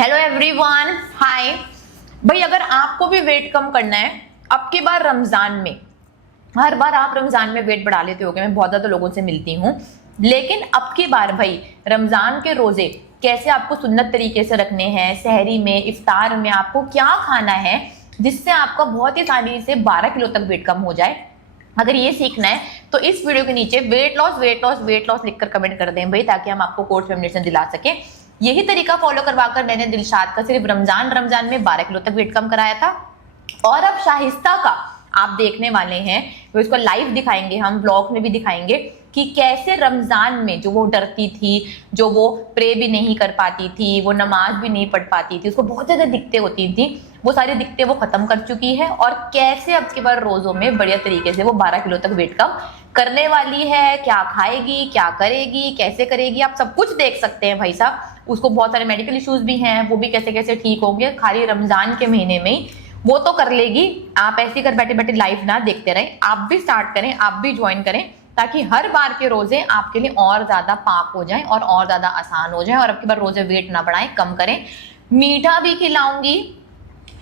Hello everyone, हाय भाई। अगर आपको भी वेट कम करना है अब की बार रमजान में, हर बार आप रमजान में वेट बढ़ा लेते होगे, मैं बहुत ज्यादा लोगों से मिलती हूँ, लेकिन अब की बार भाई रमजान के रोजे कैसे आपको सुन्नत तरीके से रखने हैं, सहरी में, इफ्तार में आपको क्या खाना है जिससे आपका बहुत ही आसानी से 12 किलो तक वेट कम हो जाए। अगर ये सीखना है तो इस वीडियो के नीचे वेट लॉस लिखकर कमेंट कर दें भाई, ताकि हम आपको कोर्स मेंबरशिप दिला सके। यही तरीका फॉलो करवाकर मैंने दिलशाद का सिर्फ रमजान में 12 किलो तक वेट कम कराया था। और अब शाहिस्ता का आप देखने वाले हैं, वो इसको लाइव दिखाएंगे, हम ब्लॉग में भी दिखाएंगे कि कैसे रमजान में जो वो डरती थी, जो वो प्रे भी नहीं कर पाती थी, वो नमाज भी नहीं पढ़ पाती थी, उसको बहुत ज्यादा दिक्कतें होती थी, वो सारी दिक्कतें वो खत्म कर चुकी है और कैसे अब के बार रोजों में बढ़िया तरीके से वो 12 किलो तक वेट कम करने वाली है। क्या खाएगी, क्या करेगी, कैसे करेगी, आप सब कुछ देख सकते हैं भाई साहब। उसको बहुत सारे मेडिकल इश्यूज भी हैं, वो भी कैसे कैसे ठीक होंगे खाली रमजान के महीने में ही, वो तो कर लेगी। आप ऐसे कर बैठे बैठे लाइव ना देखते रहें, आप भी स्टार्ट करें, आप भी ज्वाइन करें, ताकि हर बार के रोजे आपके लिए और ज्यादा पाक हो जाएं और ज्यादा आसान हो जाएं। और अब की बार रोजे वेट ना बढ़ाएं, कम करें। मीठा भी खिलाऊंगी,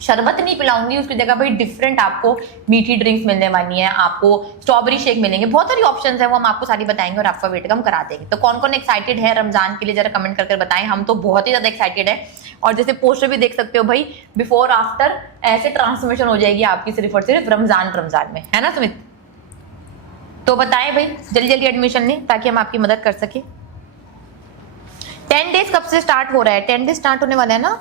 शरबत नहीं पिलाऊंगी, उसकी जगह भाई डिफरेंट आपको मीठी ड्रिंक्स मिलने वाली है, आपको स्ट्रॉबेरी शेक मिलेंगे, बहुत सारी ऑप्शंस है, वो हम आपको सारी बताएंगे और आपका वेट कम करा देंगे। तो कौन कौन एक्साइटेड है रमजान के लिए जरा कमेंट करके बताएं। हम तो बहुत ही ज्यादा एक्साइटेड है। और जैसे पोस्टर भी देख सकते हो भाई, बिफोर आफ्टर ऐसे ट्रांसफॉर्मेशन हो जाएगी आपकी सिर्फ और सिर्फ रमजान में, है ना सुमित? तो बताएं भाई, जल्दी जल्दी एडमिशन लें ताकि हम आपकी मदद कर सके। 10 डेज कब से स्टार्ट हो रहा है? 10 डेज स्टार्ट होने वाला है ना?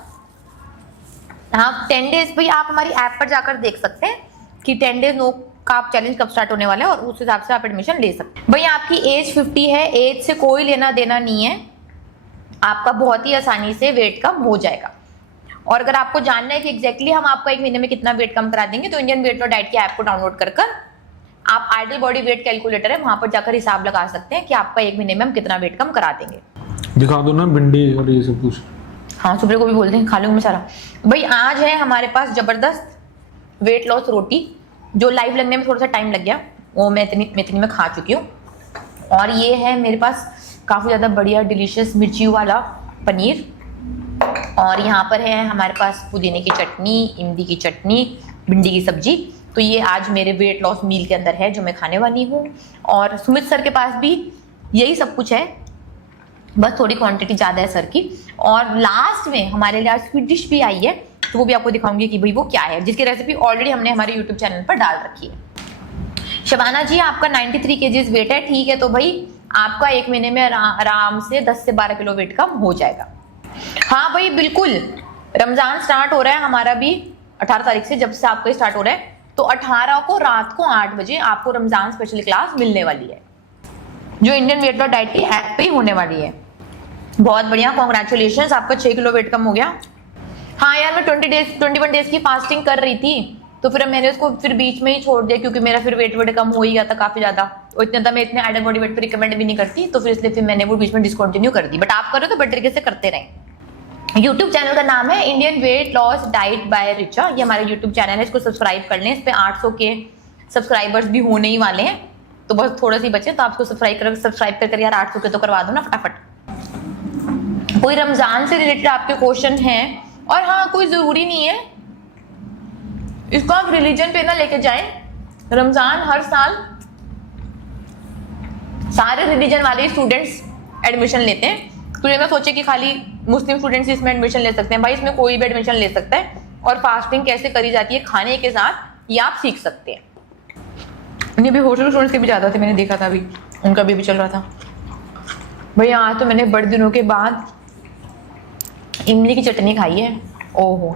हाँ 10 डेज भाई आप हमारी ऐप पर जाकर देख सकते हैं कि 10 डेज नो का आप चैलेंज कब स्टार्ट होने वाला है और उस हिसाब से आप एडमिशन ले सकते हैं। भाई आपकी एज 50 है, एज से कोई लेना देना नहीं है, आपका बहुत ही आसानी से वेट कम हो जाएगा। और अगर आपको जानना है कि एग्जैक्टली हम आपको एक महीने में कितना वेट कम करा देंगे, तो इंडियन वेट लॉस डाइट की ऐप को डाउनलोड कर आप आइडल बॉडी वेट कैलकुलेटर है, वहां पर जाकर हिसाब लगा सकते हैं कि आपका एक महीने में हम कितना वेट कम करा देंगे। दिखा दो ना भिंडी और ये सब कुछ। हाँ सुबह को भी बोलते हैं, खा लूंगी मैं सारा। भाई आज है हमारे पास जबरदस्त वेट लॉस रोटी, जो लाइव लगने में थोड़ा सा टाइम लग गया, वो मैं इतनी में खा चुकी हूँ। और ये है मेरे पास काफी ज्यादा बढ़िया डिलीशियस मिर्ची वाला पनीर। और यहाँ पर है हमारे पास पुदीने की चटनी, इमली की चटनी, भिंडी की सब्जी। तो ये आज मेरे वेट लॉस मील के अंदर है जो मैं खाने वाली हूँ। और सुमित सर के पास भी यही सब कुछ है, बस थोड़ी क्वांटिटी ज़्यादा है सर की। और लास्ट में हमारे लिए आज स्वीट डिश भी आई है, तो वो भी आपको दिखाऊंगी कि भाई वो क्या है, जिसकी रेसिपी ऑलरेडी हमने हमारे यूट्यूब चैनल पर डाल रखी है। शबाना जी आपका 93 kg वेट है, ठीक है, तो भाई आपका एक महीने में आराम से 10 से 12 किलो वेट कम हो जाएगा। हाँ भाई बिल्कुल, रमजान स्टार्ट हो रहा है हमारा भी 18 तारीख से, जब से आपका स्टार्ट हो रहा है, तो 18 को रात को 8 बजे आपको रमजान स्पेशल क्लास मिलने वाली है, जो इंडियन वेट लॉस डाइट की ऐप पे ही होने वाली है। बहुत बढ़िया, कॉन्ग्रेचुलेशन, आपका 6 किलो वेट कम हो गया। हाँ यार मैं 21 डेज की फास्टिंग कर रही थी, तो फिर मैंने उसको फिर बीच में ही छोड़ दिया, क्योंकि मेरा फिर वेट कम हो ही गया था काफी ज्यादा। और इतना मैं इतने आइडल बॉडी वेट पर रिकमेंड भी नहीं करती, तो फिर इसलिए फिर मैंने वो बीच में डिसकंटिन्यू कर दी। बट आप करो तो बड़े तरीके से करते रहें। यूट्यूब चैनल का नाम है Indian weight loss diet by Richa, ये हमारा यूट्यूब चैनल है, इसको सब्सक्राइब कर लें। इस पे 800 के सब्सक्राइबर्स भी होने ही वाले हैं, तो बस थोड़े से बचे, तो आपको सब्सक्राइब कर यार 800 के तो करवा दो ना फटाफट। कोई रमजान से रिलेटेड आपके क्वेश्चन हैं? और हाँ कोई जरूरी नहीं है इसको आप रिलीजन पे ना लेके जाएं। रमजान हर साल सारे रिलीजन वाले स्टूडेंट्स एडमिशन लेते हैं, तो ये मैं सोचे कि खाली मुस्लिम स्टूडेंट्स इसमें एडमिशन ले सकते हैं। भाई इसमें कोई भी एडमिशन ले सकता है, और फास्टिंग कैसे करी जाती है खाने के साथ, ये आप सीख सकते हैं। उन्हें भी होटल स्टूडेंट्स के भी ज्यादा थे, मैंने देखा था अभी उनका भी चल रहा था। भैया आज तो मैंने बड़े दिनों के बाद इमली की चटनी खाई है। ओहो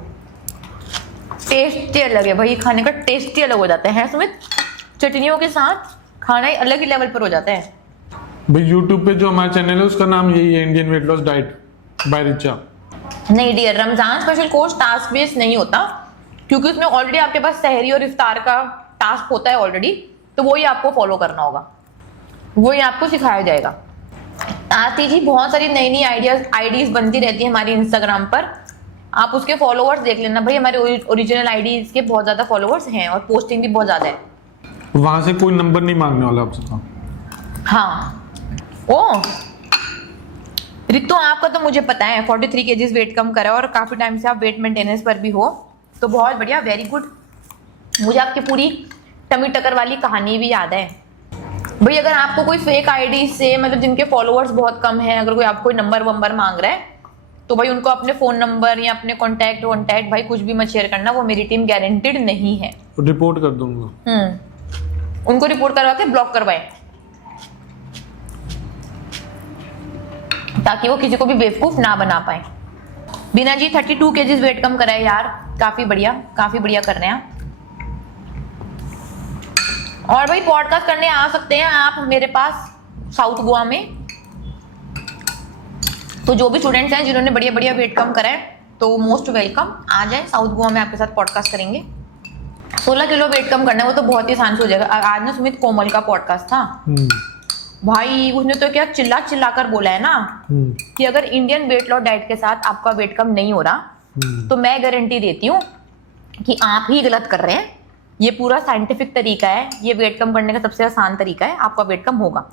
टेस्ट ही अलग है भाई, खाने का टेस्ट ही अलग हो जाता है सुमित, चटनियों के साथ खाना ही अलग ही लेवल पर हो जाता है। भाई यूट्यूब पे जो हमारा चैनल है उसका नाम यही है, Indian weight loss diet by Richa. नहीं dear, Ramzan special course task based नहीं होता, क्योंकि उसमें ऑलरेडी आपके पास सहरी और इफ्तार का टास्क होता है ऑलरेडी, तो वही आपको फॉलो करना होगा, वही आपको सिखाया जाएगा। आती जी बहुत सारी नई आईडीज बनती रहती है हमारी इंस्टाग्राम पर, आप उसके फॉलोअर्स देख लेना भाई। हमारे ओरिजिनल आईडीज के बहुत ज्यादा फॉलोअर्स हैं और पोस्टिंग भी बहुत ज्यादा है। वहां से कोई नंबर नहीं मांगने वाला आपसे तो। हाँ ओ रितु आपका तो मुझे पता है 43 केजीज वेट कम करा और काफी टाइम से आप वेट मेंटेनेंस पर भी हो, तो बहुत बढ़िया, वेरी गुड। मुझे आपकी पूरी टमी टकर वाली कहानी भी याद है। भाई अगर आपको कोई फेक आईडी से, मतलब जिनके फॉलोअर्स बहुत कम हैं, अगर कोई आपको नंबर वंबर मांग रहा है तो भाई उनको अपने फोन नंबर या अपने कॉन्टैक्ट भाई कुछ भी मत शेयर करना, वो मेरी टीम गारंटेड नहीं है। रिपोर्ट कर दूंगा। उनको रिपोर्ट करवा के ब्लॉक करवाएं, ताकि वो किसी को भी बेवकूफ ना बना पाए। बीना जी 32 केजीज वेट कम करा है यार, काफी बढ़िया कर रहे हैं। और भाई पॉडकास्ट करने आ सकते हैं आप मेरे पास साउथ गोवा में। तो जो भी स्टूडेंट्स हैं जिन्होंने बढ़िया वेट कम करा है तो मोस्ट वेलकम, आ जाए साउथ गोवा में, आपके साथ पॉडकास्ट करेंगे। 16 किलो वेट कम करना है वो तो बहुत ही आसान से हो जाएगा। आज ना सुमित कोमल का पॉडकास्ट था भाई, उसने तो क्या चिल्ला कर बोला है ना कि अगर इंडियन वेट लॉस डाइट के साथ आपका वेट कम नहीं हो रहा तो मैं गारंटी देती हूँ कि आप ही गलत कर रहे हैं। ये पूरा साइंटिफिक तरीका है, ये वेट कम करने का सबसे आसान तरीका है, आपका वेट कम होगा।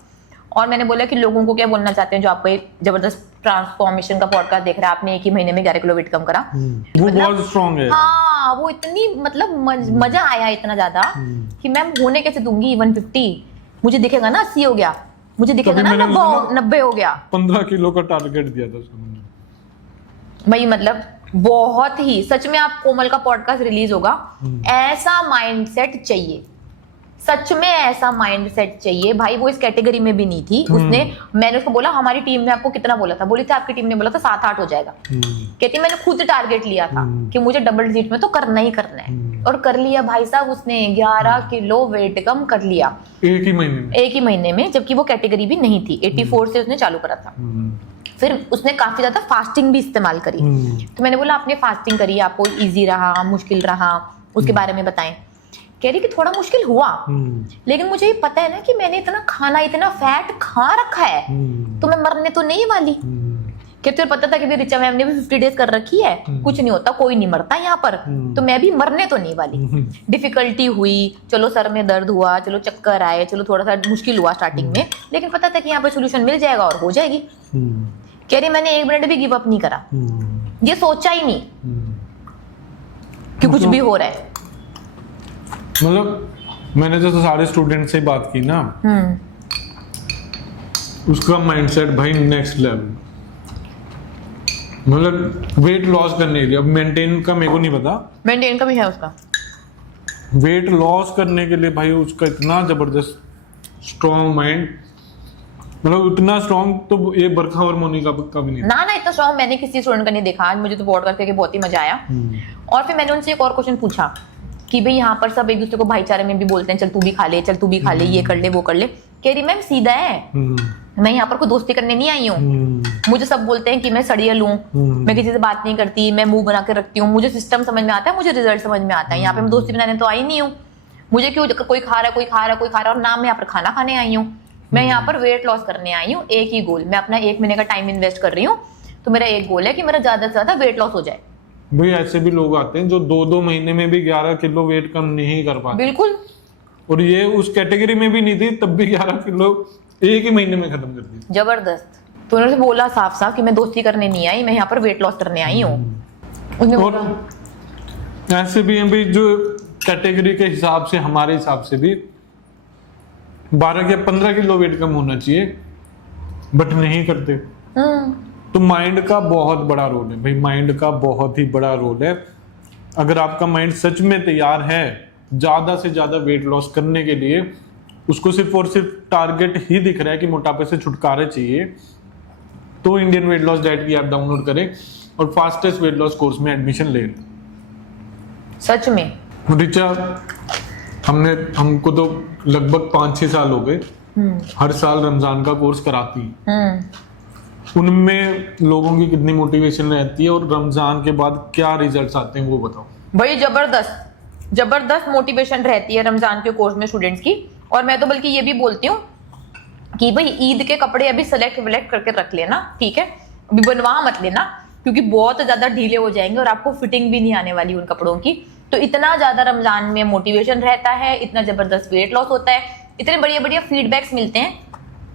और मैंने बोला कि लोगों को क्या बोलना चाहते हैं जो आपको एक जबरदस्त ट्रांसफॉर्मेशन का पॉडकास्ट देख रहा है, आपने एक ही महीने में 11 किलो वेट कम करा, वो बहुत स्ट्रॉन्ग है। हाँ, वो इतनी मतलब मजा आया इतना ज्यादा कि मैम होने कैसे दूंगी 150, मुझे दिखेगा ना 80 हो गया, मुझे दिखेगा ना 90 हो गया। 15 किलो का टारगेट दिया था उसने भाई, मतलब बहुत ही सच में आप कोमल का पॉडकास्ट रिलीज होगा, ऐसा माइंडसेट चाहिए, सच में ऐसा माइंडसेट चाहिए भाई। वो इस कैटेगरी में भी नहीं थी, मैंने उसको बोला हमारी टीम ने आपको कितना बोला था, बोली थी आपकी टीम ने बोला था 7-8 हो जाएगा। कहती मैंने खुद टारगेट लिया था कि मुझे डबल डिजिट में तो करना ही करना है, और कर लिया भाई साहब। उसने 11 किलो वेट कम कर लिया एक ही महीने में, जबकि वो कैटेगरी भी नहीं थी। 84 से उसने चालू करा था। फिर उसने काफी ज्यादा फास्टिंग भी इस्तेमाल करी। तो मैंने बोला आपने फास्टिंग करी, आपको इजी रहा, मुश्किल रहा, उसके बारे में बताएं। कह रही कि थोड़ा मुश्किल हुआ, लेकिन मुझे ये पता है ना कि मैंने इतना खाना, इतना फैट खा रखा है, तो मैं मरने तो नहीं वाली। कि तुझे पता था कि रिचा मैम ने भी 50 डेज कर रखी है, कुछ नहीं होता, कोई नहीं मरता यहाँ पर, तो मैं भी मरने तो नहीं वाली। डिफिकल्टी हुई, चलो सर में दर्द हुआ, चलो चक्कर आए, चलो थोड़ा सा मुश्किल हुआ स्टार्टिंग में, लेकिन पता था कि यहाँ पर सोल्यूशन मिल जाएगा और हो जाएगी। कह रही मैंने 1 मिनट भी गिव अप नहीं करा, ये सोचा ही नहीं कि कुछ भी हो रहा है। मतलब मैंने जो सारे स्टूडेंट से बात की ना, उसका माइंडसेट भाई नेक्स्ट लेवल। मतलब वेट लॉस करने के लिए, अब मेंटेन का मेरे को नहीं पता, मेंटेन का भी है उसका। वेट लॉस करने के लिए भाई उसका इतना जबरदस्त स्ट्रॉन्ग माइंड, मतलब इतना स्ट्रॉन्ग तो ये बरखा और मोनिका का भी नहीं ना इतना स्ट्रॉन्ग मैंने किसी स्टूडेंट का नहीं देखा। आज मुझे तो पॉडकास्ट करके बहुत ही मजा आया। और फिर मैंने उनसे एक और क्वेश्चन पूछा कि भाई यहाँ पर सब एक दूसरे को भाईचारे में भी बोलते हैं, चल तू भी खा ले, चल तू भी खा ले, ये कर ले, वो कर ले। कह रही मैम सीधा है, मैं यहाँ पर कोई दोस्ती करने नहीं आई हूँ। मुझे सब बोलते हैं कि मैं सड़ियल हूँ, मैं किसी से बात नहीं करती, मैं मुंह बना के रखती हूँ, मुझे सिस्टम समझ में आता है, मुझे रिजल्ट समझ में आता है। यहाँ पे मैं दोस्ती बनाने तो आई नहीं हूँ। मुझे क्यों कोई खा रहा और ना मैं यहाँ पर खाना खाने आई हूँ, मैं यहाँ पर वेट लॉस करने आई हूँ। एक ही गोल, मैं अपना 1 महीने का टाइम इन्वेस्ट कर रही हूँ, तो मेरा एक गोल है कि मेरा ज्यादा से ज्यादा वेट लॉस हो जाए। भाई ऐसे भी लोग आते हैं जो 2-2 महीने में भी 11 किलो वेट कम नहीं कर पाते। बिल्कुल, और ये उस कैटेगरी में भी नहीं थी, तब भी 11 किलो एक ही महीने में खत्म कर दी। जबरदस्त। तो उन्होंने बोला साफ साफ कि मैं दोस्ती करने नहीं आई, मैं यहाँ पर वेट लॉस करने आई हूँ। और ऐसे भी हैं भाई जो कैटेगरी के हिसाब से, हमारे हिसाब से भी 12 या 15 किलो वेट कम होना चाहिए, बट नहीं करते। तो माइंड का बहुत बड़ा रोल है भाई, माइंड का बहुत ही बड़ा रोल है। अगर आपका माइंड सच में तैयार है ज्यादा से ज्यादा वेट लॉस करने के लिए, उसको सिर्फ और सिर्फ टारगेट ही दिख रहा है कि मोटापे से छुटकारा चाहिए, तो इंडियन वेट लॉस डाइट की ऐप डाउनलोड करें और फास्टेस्ट वेट लॉस कोर्स में एडमिशन ले लें। सच में रिचा, हमको तो लगभग 5-6 साल हो गए, हर साल रमजान का कोर्स कराती है। उनमें लोगों की कितनी मोटिवेशन रहती है और रमजान के बाद क्या रिजल्ट्स आते हैं वो बताओ। भाई जबरदस्त मोटिवेशन रहती है रमजान के कोर्स में स्टूडेंट्स की। और मैं तो बल्कि ये भी बोलती हूँ कि भाई ईद के कपड़े अभी सेलेक्ट करके रख लेना, ठीक है, अभी बनवा मत लेना, क्योंकि बहुत ज्यादा ढीले हो जाएंगे और आपको फिटिंग भी नहीं आने वाली उन कपड़ों की। तो इतना ज्यादा रमजान में मोटिवेशन रहता है, इतना जबरदस्त वेट लॉस होता है, इतने बढ़िया फीडबैक्स मिलते हैं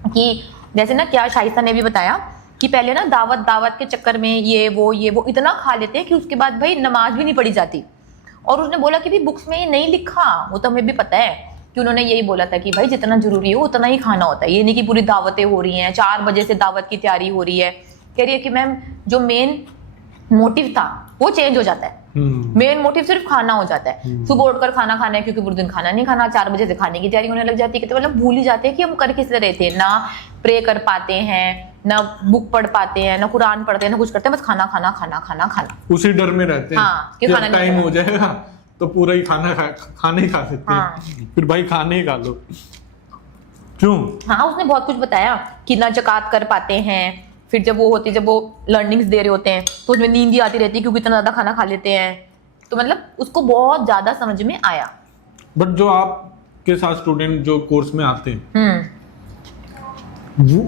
कि जैसे ना क्या शाइस्ता ने भी बताया कि पहले ना दावत दावत के चक्कर में ये वो इतना खा लेते हैं कि उसके बाद भाई नमाज भी नहीं पढ़ी जाती। और उसने बोला कि भाई बुक्स में ये नहीं लिखा, वो तो हमें भी पता है कि उन्होंने यही बोला था कि भाई जितना जरूरी हो उतना ही खाना होता है, ये नहीं कि पूरी दावतें हो रही हैं, 4 बजे से दावत की तैयारी हो रही है। कह रही है कि मैम जो मेन मोटिव था वो चेंज हो जाता है, मेन मोटिव सिर्फ खाना हो जाता है। सुबह उठकर खाना खाना है क्योंकि पूरे दिन खाना नहीं खाना, 4 बजे से खाने की तैयारी होने लग जाती है। मतलब भूल ही जाते हैं कि हम कर किस रहे थे, ना प्रे कर पाते हैं, ना बुक पढ़ पाते हैं, ना कुरान पढ़ते हैं, ना कुछ करते हैं, बस खाना खाना खाना खाना खाना, उसी डर में रहते हैं। हाँ, कि खाना टाइम हो जाएगा तो पूरा ही खाना ही खा सकते हैं। फिर भाई खाने ही खा लो क्यों। हाँ, उसने बहुत कुछ बताया कि ना ज़कात कर पाते हैं, फिर जब वो लर्निंग्स दे रहे होते हैं तो उसमें नींद ही आती रहती है क्योंकि इतना ज्यादा खाना खा लेते हैं। तो मतलब उसको बहुत ज्यादा समझ में आया। बट जो आपके साथ स्टूडेंट जो कोर्स में आते हैं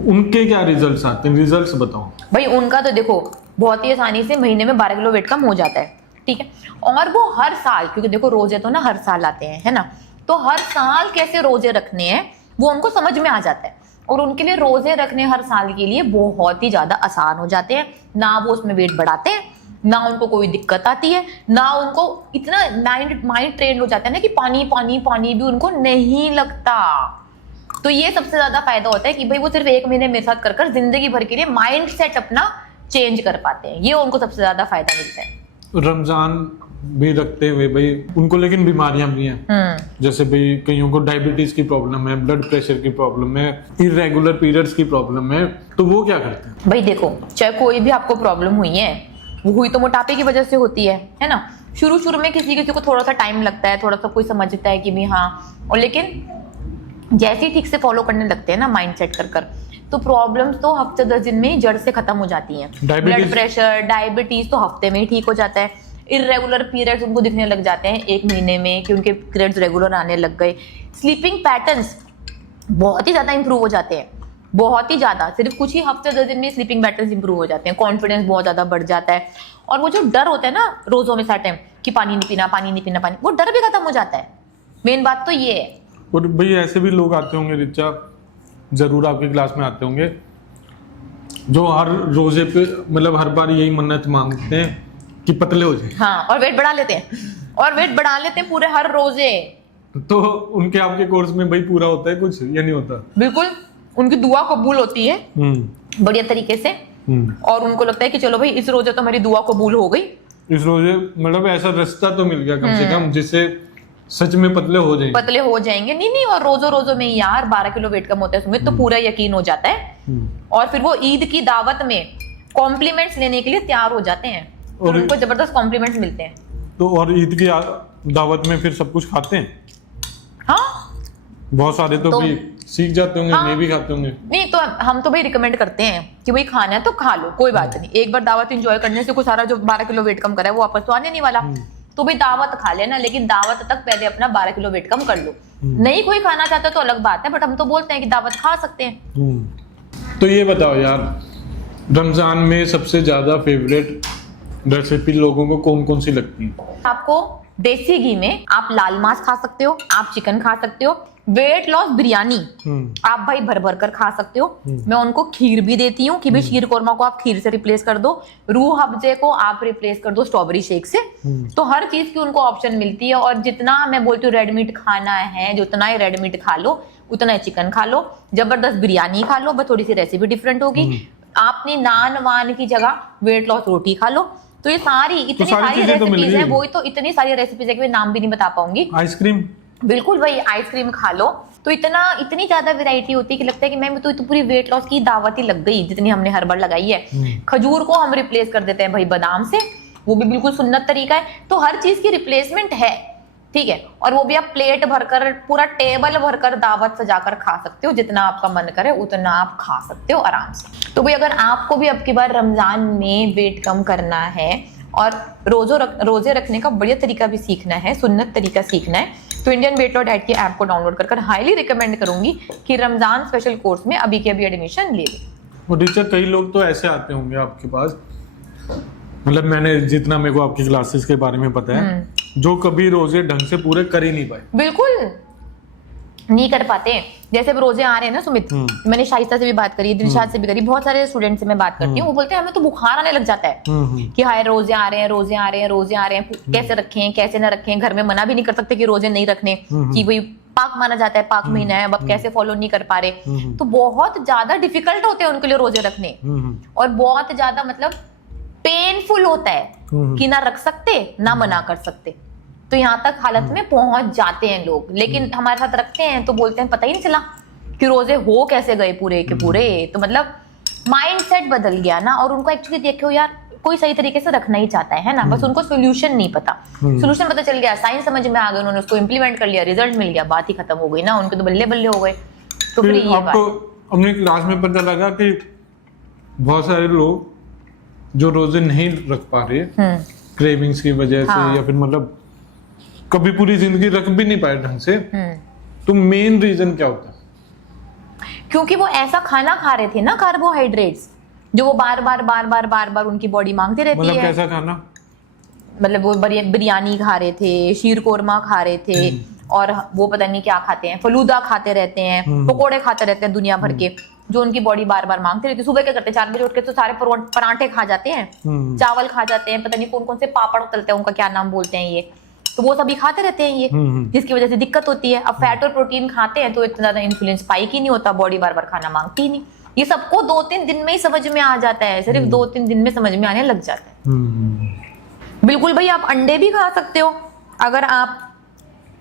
उनके क्या रिजल्ट्स आते हैं, रिजल्ट्स बताओ भाई। उनका तो देखो बहुत ही आसानी से महीने में 12 किलो वेट कम हो जाता है, ठीक है। और वो हर साल, क्योंकि देखो रोजे तो ना हर साल आते हैं, है ना, तो हर साल कैसे रोजे रखने हैं वो उनको समझ में आ जाता है। और उनके लिए रोजे रखने हर साल के लिए बहुत ही ज्यादा आसान हो जाते हैं। ना वो उसमें वेट बढ़ाते हैं, ना उनको कोई दिक्कत आती है, ना उनको इतना माइंड ट्रेन हो जाता है ना कि पानी पानी पानी भी उनको नहीं लगता। तो ये सबसे ज्यादा फायदा होता है कि भाई वो सिर्फ 1 महीने मेरे साथ कर जिंदगी भर के लिए माइंड सेट अपना चेंज कर पाते हैं। ये उनको सबसे ज्यादा फायदा मिलता है। रमजान भी रखते हुए भाई उनको लेकिन बीमारियां भी हैं, जैसे भाई कईयों को डायबिटीज की प्रॉब्लम है, ब्लड प्रेशर की प्रॉब्लम है, इरेगुलर पीरियड्स की प्रॉब्लम है, तो वो क्या करते हैं? भाई देखो, चाहे कोई भी आपको प्रॉब्लम हुई है, वो हुई तो मोटापे की वजह से होती है ना। शुरू में किसी को थोड़ा सा टाइम लगता है, थोड़ा सा कोई समझता है कि भी हाँ, और लेकिन जैसे ही ठीक से फॉलो करने लगते हैं ना माइंड सेट कर तो प्रॉब्लम्स तो हफ्ते 10 दिन में ही जड़ से खत्म हो जाती हैं। ब्लड प्रेशर, डायबिटीज तो हफ्ते में ही ठीक हो जाता है। इरेगुलर पीरियड्स उनको दिखने लग जाते हैं 1 महीने में कि उनके पीरियड्स रेगुलर आने लग गए। स्लीपिंग पैटर्न्स बहुत ही ज्यादा इंप्रूव हो जाते हैं, बहुत ही ज्यादा। सिर्फ कुछ ही हफ्ते 10 दिन में स्लीपिंग पैटर्न्स इंप्रूव हो जाते हैं। कॉन्फिडेंस बहुत ज्यादा बढ़ जाता है। और वो जो डर होता है ना रोजों में सारे टाइम कि पानी नहीं पीना, पानी नहीं पीना, पानी, वो डर भी खत्म हो जाता है। मेन बात तो ये है। और भाई ऐसे भी लोग आते होंगे रिचा, जरूर आपकी क्लास में आते होंगे, जो हर रोजे पे मतलब हर बार यही मन्नत मांगते हैं कि पतले हो जाए। हाँ, और वेट बढ़ा लेते हैं, पूरे हर रोजे। तो उनके आपके कोर्स में भाई पूरा होता है कुछ या नहीं होता? बिल्कुल, उनकी दुआ कबूल होती है बढ़िया तरीके से। और उनको लगता है कि चलो भाई इस रोजे तो हमारी दुआ कबूल हो गई। इस रोजे मतलब ऐसा रास्ता तो मिल गया कम से कम जिससे सच में पतले हो जाएंगे। नहीं, और रोजों में यार 12 किलो वेट कम होता है सुमित, तो पूरा यकीन हो जाता है। और फिर वो ईद की दावत में कॉम्प्लीमेंट्स लेने के लिए तैयार हो जाते हैं और उनको जबरदस्त कॉम्प्लीमेंट्स मिलते हैं। तो और ईद की दावत में फिर सब कुछ खाते हैं? हाँ, बहुत सारे तो भी सीख जाते होंगे। हाँ, नहीं भी खाते होंगे। नहीं तो हम तो भाई रिकमेंड करते हैं कि भाई खाना है तो खा लो, कोई बात नहीं। एक बार दावत एंजॉय करने से कोई सारा जो 12 किलो वेट कम करा है वो वापस तो आने नहीं वाला। तो भाई दावत खा लेना, लेकिन दावत तक पहले अपना 12 किलो वेट कम कर लो। नहीं कोई खाना चाहता तो अलग बात है, बट हम तो बोलते हैं कि दावत खा सकते हैं। तो ये बताओ यार, रमजान में सबसे ज्यादा फेवरेट रेसिपी लोगों को कौन कौन सी लगती है? आपको देसी घी में आप लाल मांस खा सकते हो, आप चिकन खा सकते हो, वेट लॉस बिरयानी आप भाई भर भर कर खा सकते हो। मैं उनको खीर भी देती हूँ कि भाई शीर कोरमा को आप खीर से रिप्लेस कर दो, रूह अफ़ज़े को आप रिप्लेस कर दो स्ट्रॉबेरी शेक से। तो हर चीज की उनको ऑप्शन मिलती है। और जितना मैं बोलती हूँ रेड मीट खाना है, जितना ही रेड मीट खा लो, उतना ही चिकन खा लो, जबरदस्त बिरयानी खा लो, बस थोड़ी सी रेसिपी डिफरेंट होगी। आपने नान वान की जगह वेट लॉस रोटी खा लो। तो ये सारी इतनी सारी रेसिपीज है, वही तो इतनी सारी रेसिपीज है कि मैं नाम भी नहीं बता पाऊंगी। आइसक्रीम, बिल्कुल भाई, आइसक्रीम खा लो। तो इतनी ज्यादा वैरायटी होती है कि लगता है कि मैम तो पूरी वेट लॉस की दावत ही लग गई जितनी हमने हर बार लगाई है। खजूर को हम रिप्लेस कर देते हैं भाई बादाम से, वो भी बिल्कुल सुन्नत तरीका है। तो हर चीज की रिप्लेसमेंट है, ठीक है। और वो भी आप प्लेट भरकर, पूरा टेबल भरकर दावत सजाकर खा सकते हो। जितना आपका मन करे उतना आप खा सकते हो आराम से। तो भाई अगर आपको भी अब की बार रमजान में वेट कम करना है और रोजे रखने का बढ़िया तरीका भी सीखना है, सुन्नत तरीका सीखना है, तो इंडियन वेट लॉस डाइट की ऐप को डाउनलोड कर हाईली रिकमेंड करूंगी कि रमजान स्पेशल कोर्स में अभी के अभी एडमिशन ले लें। और टीचर कई लोग तो ऐसे आते होंगे आपके पास, मतलब मैंने जितना मेरे को आपकी क्लासेस के बारे में पता है, जो कभी रोजे ढंग से पूरे कर ही नहीं पाए। बिल्कुल, नहीं कर पाते हैं। जैसे अब रोजे आ रहे हैं ना सुमित, मैंने शाइस्ता से भी बात करी, दिलशाद से भी करी, बहुत सारे स्टूडेंट से मैं बात करती हूँ, वो बोलते हैं हमें तो बुखार आने लग जाता है कि हाय रोजे आ रहे हैं, रोजे आ रहे हैं, रोजे आ रहे हैं, कैसे रखें कैसे ना रखें, घर में मना भी नहीं कर सकते कि रोजे नहीं रखने, कि भाई पाक माना जाता है, पाक महीना है, अब आप कैसे फॉलो नहीं कर पा रहे, तो बहुत ज्यादा डिफिकल्ट होते हैं उनके लिए रोजे रखने, और बहुत ज्यादा मतलब पेनफुल होता है कि ना रख सकते ना मना कर सकते, तो यहाँ तक हालत में पहुंच जाते हैं लोग। लेकिन हमारे साथ रखते हैं तो बोलते हैं पता ही नहीं चला कि रोजे हो कैसे गए पूरे के पूरे। तो मतलब माइंड सेट बदल गया ना, और उनको एक्चुअली देखो यार कोई सही तरीके से रखना ही चाहता है ना, बस उनको सोल्यूशन नहीं पता, सोल्यूशन पता चल गया, साइंस समझ में आ गया, उन्होंने उसको इम्प्लीमेंट कर लिया, रिजल्ट मिल गया, बात ही खत्म हो गई ना, उनके तो बल्ले बल्ले हो गए। तो फिर ये आपको अपनी क्लास में पता लगा कि बहुत सारे लोग जो रोजे नहीं रख पा रहे क्रेविंग्स की वजह से, या फिर मतलब कभी पूरी जिंदगी रख भी नहीं पाए ढंग से, तो मेन रीजन क्या होता है? क्योंकि वो ऐसा खाना खा रहे थे ना, कार्बोहाइड्रेट्स, जो वो बार बार उनकी बॉडी मांगती रहती मतलब है। कैसा खाना? मतलब वो बिरयानी खा रहे थे, शीर कोरमा खा रहे थे, और वो पता नहीं क्या खाते हैं, फलूदा खाते रहते हैं, पकोड़े खाते रहते हैं दुनिया भर के, जो उनकी बॉडी बार बार मांगती रहती है। सुबह क्या करते हैं, 4 बजे उठ के तो सारे परांठे खा जाते हैं, चावल खा जाते हैं, पता नहीं कौन कौन से पापड़ तलते हैं, उनका क्या नाम बोलते हैं ये, तो वो सभी खाते रहते हैं ये, जिसकी वजह से दिक्कत होती है। अब फैट और प्रोटीन खाते हैं तो इतना ज्यादा इंसुलिन स्पाइक ही नहीं होता, बॉडी बार बार खाना मांगती ही नहीं। ये सबको 2-3 दिन में ही समझ में आ जाता है, सिर्फ 2-3 दिन में समझ में आने लग जाता है। बिल्कुल भाई, आप अंडे भी खा सकते हो, अगर आप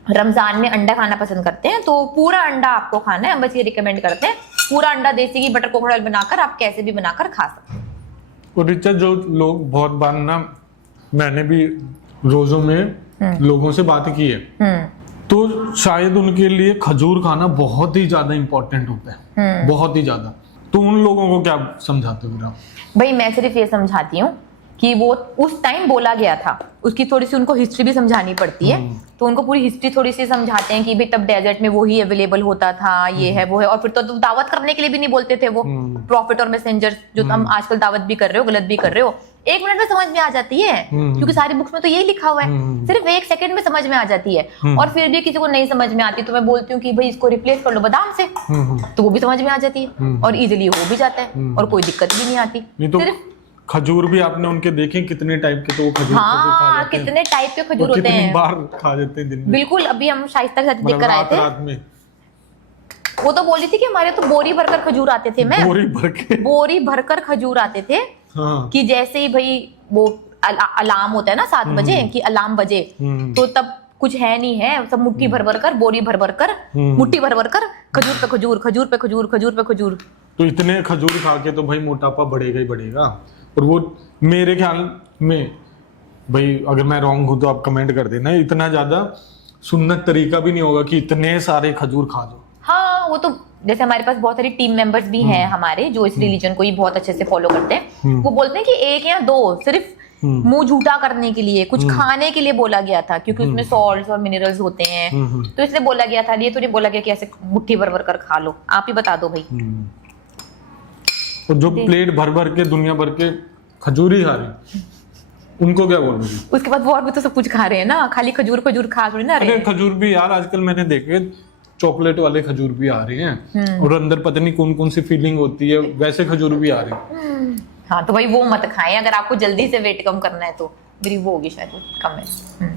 रमजान में अंडा खाना पसंद करते हैं तो पूरा अंडा आपको खाना है, हम बस ये रिकमेंड करते हैं, पूरा अंडा देसी घी बटर कोकोनट बनाकर आप कैसे भी बनाकर खा सकते हैं। और रिचा, जो लोग बहुत बार ना, मैंने भी रोजों में लोगों से बात की है, तो शायद उनके लिए खजूर खाना बहुत ही ज्यादा इंपॉर्टेंट होता है, बहुत ही ज्यादा। तो उन लोगों को क्या समझाते हो आप? भाई मैं सिर्फ ये समझाती हूँ कि वो उस टाइम बोला गया था, उसकी थोड़ी सी उनको हिस्ट्री भी समझानी पड़ती है, तो उनको पूरी हिस्ट्री थोड़ी सी समझाते हैं कि भाई तब डेजर्ट में वो ही अवेलेबल होता था, ये है वो है, और फिर तो दावत करने के लिए भी नहीं बोलते थे वो प्रॉफिट और मैसेंजर, जो हम आजकल दावत भी कर रहे हो, गलत भी कर रहे हो, 1 मिनट में समझ में आ जाती है, क्योंकि सारी बुक्स में तो यही लिखा हुआ है, सिर्फ 1 सेकंड में समझ में आ जाती है। और फिर भी किसी को नहीं समझ में आती तो मैं बोलती हूँ कि भाई इसको रिप्लेस कर लो बादाम से, तो वो भी समझ में आ जाती है और इजिली हो भी जाता है, और कोई दिक्कत भी नहीं आती। सिर्फ खजूर भी आपने उनके देखे कितने टाइप के, तो वो खजूर हाँ, कितने टाइप के खजूर होते हैं, बार खा जाते हैं दिन में। बिल्कुल, अभी हम शाइस्ता के साथ देख कर आए थे, रात में वो तो बोली थी कि हमारे तो बोरी भरकर खजूर आते थे, मैं बोरी भरकर खजूर आते थे, कि जैसे ही भाई वो अलार्म होता है ना 7 बजे कि अलार्म बजे, तो तब कुछ है नहीं है, सब मुट्ठी भर भर कर, बोरी भर भर कर, मुट्ठी भर भर कर, खजूर पे खजूर, खजूर पे खजूर, खजूर पे खजूर। तो इतने खजूर खा के तो भाई मोटापा बढ़ेगा ही बढ़ेगा। और वो मेरे ख्याल में, भाई अगर मैं रॉन्ग हूं तो आप कमेंट कर देना, इतना ज्यादा सुन्नत तरीका भी नहीं होगा कि इतने सारे खजूर खा दो। हाँ, वो तो जैसे हमारे पास बहुत सारी टीम मेंबर्स भी हैं हमारे, जो इस रिलीजन को ही बहुत अच्छे से फॉलो करते हैं, वो बोलते हैं कि 1 या 2 सिर्फ मुंह झूठा करने के लिए, कुछ खाने के लिए बोला गया था, क्योंकि उसमें सॉल्ट्स और मिनरल्स होते हैं, तो इसलिए बोला गया था, ये तो नहीं बोला गया कि ऐसे मुट्ठी भर भर कर खा लो। आप ही बता दो भाई। और जो प्लेट भर भर के दुनिया भर के खजूर ही खा रहे, उनको क्या बोलोगे? उसके बाद वो और भी तो सब कुछ खा रहे हैं ना, खाली खजूर खजूर खा रहे ना। अरे खजूर भी यार आजकल मैंने देखे चॉकलेट वाले खजूर भी आ रहे हैं, और अंदर पता नहीं कौन कौन सी फीलिंग होती है, वैसे खजूर भी आ रहे हैं। हाँ, तो भाई वो मत खाएं अगर आपको जल्दी से वेट कम करना है तो। मेरी वो होगी शायद कम है।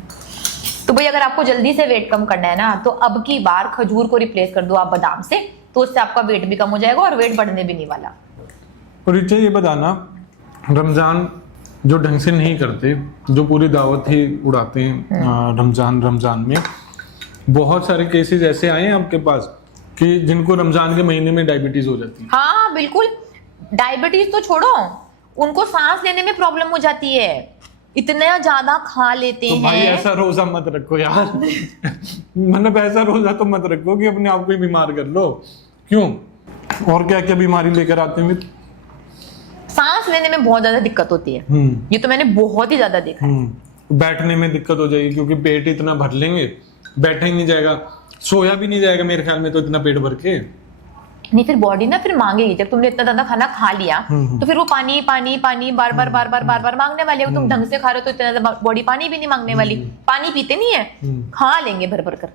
तो भाई अगर आपको जल्दी से वेट कम करना है ना, तो अब की बार खजूर को रिप्लेस कर दो आप बादाम से, तो उससे आपका वेट भी कम हो जाएगा और वेट बढ़ने भी नहीं वाला। और ये बताना, रमजान जो ढंग से नहीं करते, जो पूरी दावत ही उड़ाते हैं रमजान में, बहुत सारे केसेस ऐसे आए हैं आपके पास कि जिनको रमजान के महीने में डायबिटीज हो जाती है। हाँ बिल्कुल, डायबिटीज तो छोड़ो, उनको सांस लेने में प्रॉब्लम हो जाती है, इतना ज्यादा खा लेते हैं। भाई ऐसा रोजा मत रखो यार मतलब ऐसा रोजा तो मत रखो कि अपने आप को ही बीमार कर लो। क्यों? और क्या क्या बीमारी लेकर आते हैं? सांस लेने में बहुत ज्यादा दिक्कत होती है, ये तो मैंने बहुत ही ज्यादा देखा है। बैठने में दिक्कत हो जाएगी, क्योंकि पेट इतना भर लेंगे, बैठा ही नहीं जाएगा, सोया भी नहीं जाएगा मेरे ख्याल में, तो इतना पेट भर के नहीं, फिर बॉडी ना फिर मांगेगी। जब तुमने इतना ज्यादा खाना खा लिया तो फिर वो पानी पानी पानी बार बार मांगने वाले हो। तुम ढंग से खा रहे हो तो इतना ज्यादा बॉडी पानी भी नहीं मांगने वाली, पानी पीते नहीं है, खा लेंगे भर भर कर।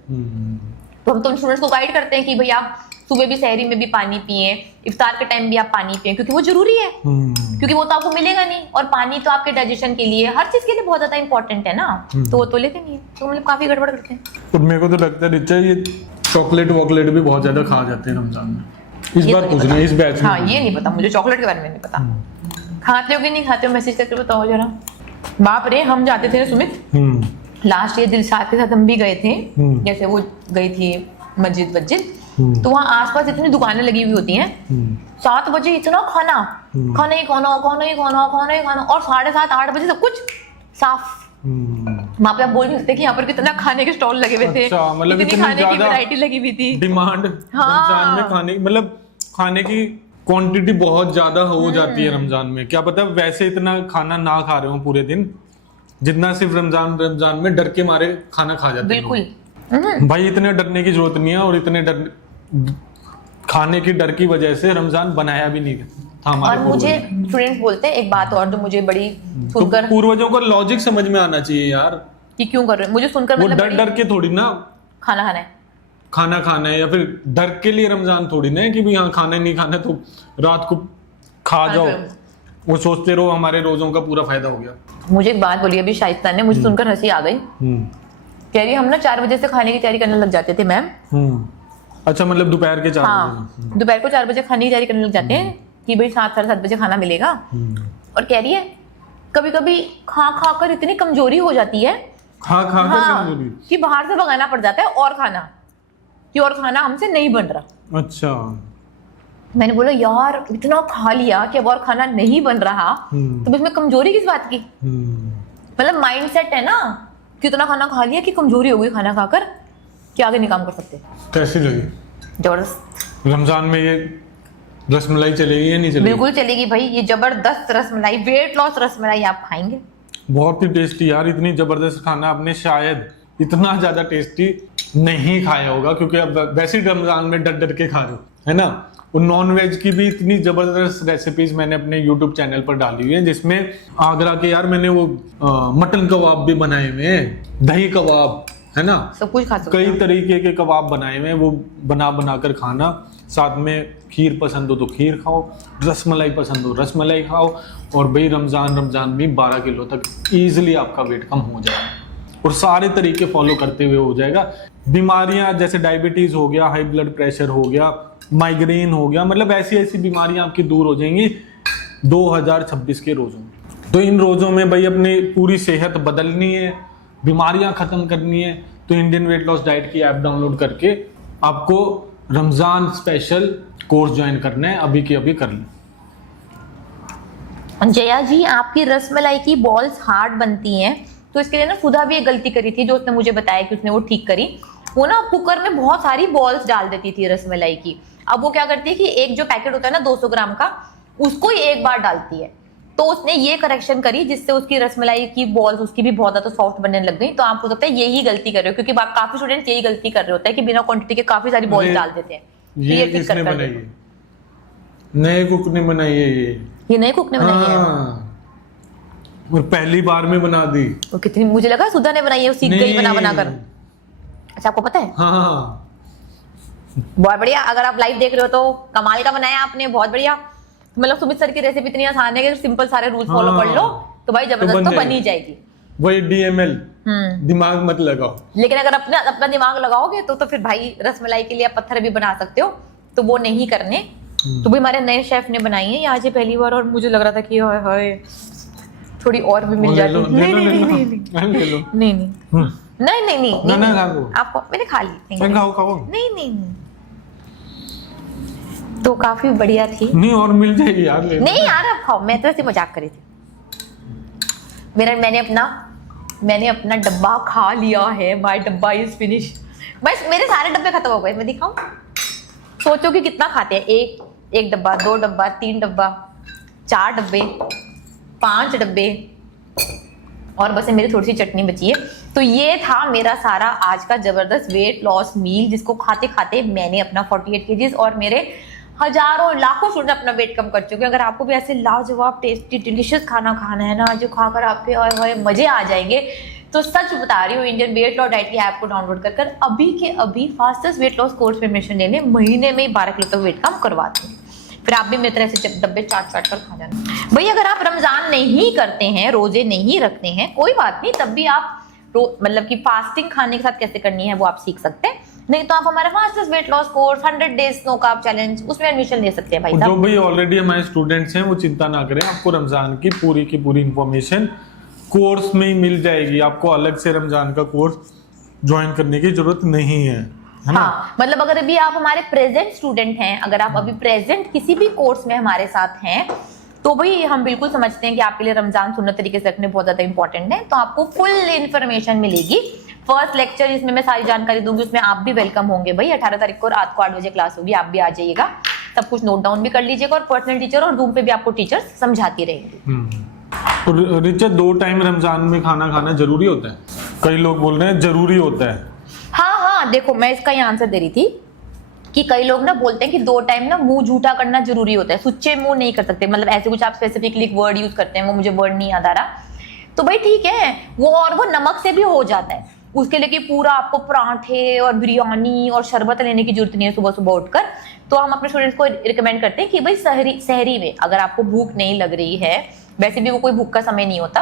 तो हम तो उन स्टूडेंट्स को गाइड करते हैं कि भाई आप सुबह भी सहरी में भी पानी पिए, इफ्तार के टाइम भी आप पानी पिए, क्योंकि वो जरूरी है, क्योंकि वो तो आपको मिलेगा नहीं, और पानी तो आपके डाइजेशन के लिए, हर चीज के लिए बहुत ज्यादा इंपॉर्टेंट है ना, तो वो तो लेते नहीं है, तो मतलब काफी गड़बड़ करते हैं। और मेरे को तो लगता है रिचा ये चॉकलेट वॉकलेट भी बहुत ज्यादा खा जाते हैं रमजान में। इस ये बार तो पूछ नहीं रहे हैं, इस बैच में। हाँ ये नहीं पता मुझे, चॉकलेट के बारे में नहीं पता। खाते हो कि नहीं खाते हो, मैसेज करके बताओ जरा। बाप रे, हम जाते थे सुमित लास्ट ईयर दिलशाद के साथ हम भी गए थे, जैसे वो गई थी मस्जिद, तो वहाँ आसपास इतनी दुकानें लगी हुई होती हैं, 7 बजे इतना खाना ही खाना, और 7:30 8 बजे सब कुछ साफ। वहाँ पे आप बोल नहीं सकते कि यहाँ पर कितना खाने के स्टॉल लगे हुए थे, अच्छा, मतलब इतनी खाने की वैरायटी लगी हुई थी, डिमांड रमजान में खाने, मतलब खाने की क्वांटिटी बहुत ज्यादा हो जाती है रमजान में। क्या पता वैसे इतना खाना ना खा रहे हो पूरे दिन, जितना सिर्फ रमजान में डर के मारे खाना खा जाते हैं। बिल्कुल भाई इतने डरने की जरूरत नहीं है, और इतने डर खाने की डर की वजह से रमजान बनाया भी नहीं था हमारे। और मुझे स्टूडेंट्स बोलते हैं एक बात और जो मुझे बड़ी तो सुनकर, पूर्वजों का लॉजिक समझ में आना चाहिए यार, कि क्यों कर रहे हैं, मुझे सुनकर वो मतलब डर बड़ी डर के थोड़ी ना खाना खाना है। खाना है, या फिर डर के लिए रमजान थोड़ी ना है कि भाई हाँ खाना नहीं खाना तो रात को खा जाओ, वो सोचते रहो हमारे रोजों का पूरा फायदा हो गया। मुझे एक बात बोली अभी शाइस्ता ने, मुझे सुनकर हंसी आ गई। कह रही हम ना 4 बजे से खाने की तैयारी करने लग जाते थे मैम। अच्छा, मतलब दोपहर के 4 बजे, दोपहर को 4 बजे खाने की तैयारी करने लग जाते हैं कि भाई 7 साढ़े 7 बजे खाना मिलेगा। और कह रही है कभी कभी खा कर इतनी कमजोरी हो जाती है, खा कमजोरी, कि बाहर से मंगाना पड़ जाता है और खाना, कि और खाना हमसे नहीं बन रहा। अच्छा, मैंने बोला यार इतना खा लिया कि अब और खाना नहीं बन रहा, तो इसमें कमजोरी किस बात की? मतलब माइंडसेट है ना कि इतना खाना खा लिया कि कमजोरी हो गई खाना खाकर, कि आगे नहीं काम कर सकते। कैसी लगी जबरदस्त। रमजान में ये रसमलाई चलेगी या नहीं चलेगी? बिल्कुल चलेगी भाई, ये जबरदस्त रसमलाई, वेट लॉस रसमलाई आप खाएंगे। बहुत ही टेस्टी यार, इतनी जबरदस्त खाना आपने शायद इतना ज्यादा टेस्टी नहीं खाया होगा, क्योंकि अब वैसे ही रमजान में डर डर के खा रहे हो, है ना। और नॉन वेज की भी इतनी जबरदस्त रेसिपीज मैंने अपने यूट्यूब चैनल पर डाली हुई है, जिसमें आगरा के यार मैंने वो मटन कबाब भी बनाए हुए हैं, दही कबाब, है ना, सब कुछ खा सकते कई तरीके के कबाब बनाए हुए हैं, वो बना कर खाना। साथ में खीर पसंद हो तो खीर खाओ, रसमलाई पसंद हो रसमलाई खाओ, और भाई रमजान में 12 किलो तक ईजिली आपका वेट कम हो जाएगा, और सारे तरीके फॉलो करते हुए हो जाएगा। बीमारियां जैसे डायबिटीज हो गया, हाई ब्लड प्रेशर हो गया, माइग्रेन हो गया, मतलब ऐसी बीमारियां आपकी दूर हो जाएंगी 2026 के रोजों में। तो इन रोजों में भाई अपनी पूरी सेहत बदलनी है, बीमारियां खत्म करनी है, तो इंडियन वेट लॉस डाइट की ऐप डाउनलोड करके आपको रमजान स्पेशल कोर्स ज्वाइन करना है, अभी के अभी कर लें। जया जी, आपकी रसमलाई की बॉल्स हार्ड बनती हैं, तो इसके लिए ना सुधा भी एक गलती करी थी, जो उसने मुझे बताया कि उसने वो ठीक करी। वो ना कुकर में बहुत सारी बॉल्स डाल देती थी रसमलाई की। अब वो क्या करती है कि एक जो पैकेट होता है ना 200 ग्राम का, उसको ही एक बार डालती है। तो उसने ये करेक्शन करी जिससे उसकी रसमलाई की बॉल्स उसकी भी बहुत ज्यादा सॉफ्ट बनने लग गई। तो आप हो सकता है यही गलती कर रहे हो, क्योंकि काफी स्टूडेंट्स यही गलती कर रहे होते हैं कि बिना क्वांटिटी के काफी सारी बॉल्स डाल देते हैं। ये किसने बनाई है? नए कुक ने बनाई है ये नए कुक ने बनाई है, और पहली बार में बना दी। और कितनी, मुझे लगा सुधा ने बनाई है, वो सीख गई बना कर। अच्छा, आपको पता है? हाँ, बहुत बढ़िया। अगर आप लाइव देख रहे हो तो कमाल का बनाया आपने, बहुत बढ़िया। मतलब सुमित सर की रेसिपी इतनी आसान है कि सिंपल सारे रूल्स फॉलो कर लो तो भाई जबरदस्त तो बन ही जाएगी। वही DML, दिमाग मत लगाओ। लेकिन अगर अपना दिमाग लगाओगे तो फिर भाई रसमलाई के लिए आप पत्थर भी बना सकते हो, तो वो नहीं करने। तो भी हमारे नए शेफ ने बनाई है आज पहली बार, और मुझे लग रहा था कि हाय थोड़ी और भी मिल जाती। नहीं, आपको मैंने खा ली। खाओ। नहीं, तो काफी बढ़िया थी। नहीं, और मिल जाएगी यार। नहीं यार, आप खाओ, मैं तो ऐसे मजाक करी थी। मैंने अपना डब्बा खा लिया है। माय डब्बा इज फिनिश। बस मेरे सारे डब्बे खत्म हो गए। मैं दिखाऊं? सोचो कि कितना खाते हैं। एक डब्बा, 2 डब्बा, 3 डब्बा, 4 डब्बे, 5 डब्बे, और बस मेरी थोड़ी सी चटनी बची है। तो ये था मेरा सारा आज का जबरदस्त वेट लॉस मील, जिसको खाते खाते मैंने अपना 48 kgs और मेरे हजारों लाखों स्टूडेंट अपना वेट कम कर चुके हैं। अगर आपको भी ऐसे लाजवाब टेस्टी डिलीशियस खाना खाना है ना, जो खाकर आपके और मजे आ जाएंगे, तो सच बता रही हूँ, इंडियन वेट लॉस डाइट की ऐप को डाउनलोड कर अभी के अभी फास्टेस्ट वेट लॉस कोर्स में एडमिशन ले लें, महीने में ही 12 किलो तक वेट कम करवाते हैं। फिर आप भी मेरी तरह से डब्बे चाट कर खा जाना। भाई अगर आप रमजान नहीं करते हैं, रोजे नहीं रखते हैं, कोई बात नहीं, तब भी आप मतलब कि फास्टिंग खाने के साथ कैसे करनी है वो आप सीख सकते हैं। नहीं तो आप हमारा fastest weight loss course 100 days no carb challenge उसमें एडमिशन ले सकते हैं भाई साहब। जो भाई ऑलरेडी हमारे स्टूडेंट्स हैं वो चिंता ना करें, आपको रमजान की पूरी इंफॉर्मेशन कोर्स में ही मिल जाएगी। आपको अलग से रमजान का कोर्स ज्वाइन करने की जरूरत नहीं है ना? हाँ, मतलब अगर अभी आप हमारे प्रेजेंट स्टूडेंट हैं, अगर आप अभी प्रेजेंट किसी भी कोर्स में हमारे साथ हैं, तो भाई हम बिल्कुल समझते हैं कि आपके लिए रमजान सुन्नत तरीके से रखने बहुत ज्यादा इंपॉर्टेंट है। तो आपको फुल इन्फॉर्मेशन मिलेगी। फर्स्ट लेक्चर जिसमें मैं सारी जानकारी दूंगी, उसमें आप भी वेलकम होंगे भाई। 18 तारीख को रात को 8 बजे क्लास होगी, आप भी आ जाइएगा, सब कुछ नोट डाउन भी कर लीजिएगा, और पर्सनल टीचर और जूम पे भी आपको टीचर्स समझाती रहेंगी। तो रिचा, 2 टाइम रमजान में खाना खाना जरूरी होता है? कई लोग बोल रहे हैं जरूरी होता है। हाँ, देखो मैं इसका ही आंसर दे रही थी कि कई लोग ना बोलते हैं कि 2 टाइम ना मुंह झूठा करना जरूरी होता है, सुच्चे मुंह नहीं कर सकते, मतलब ऐसे कुछ आप स्पेसिफिकली वर्ड यूज करते हैं, वो मुझे वर्ड नहीं याद आ रहा। तो भाई ठीक है, वो नमक से भी हो जाता है, उसके लिए कि पूरा आपको पराठे और बिरयानी और शरबत लेने की जरूरत नहीं है सुबह सुबह उठकर। तो हम अपने स्टूडेंट्स को रिकमेंड करते हैं कि भाई सहरी में अगर आपको भूख नहीं लग रही है, वैसे भी वो कोई भूख का समय नहीं होता,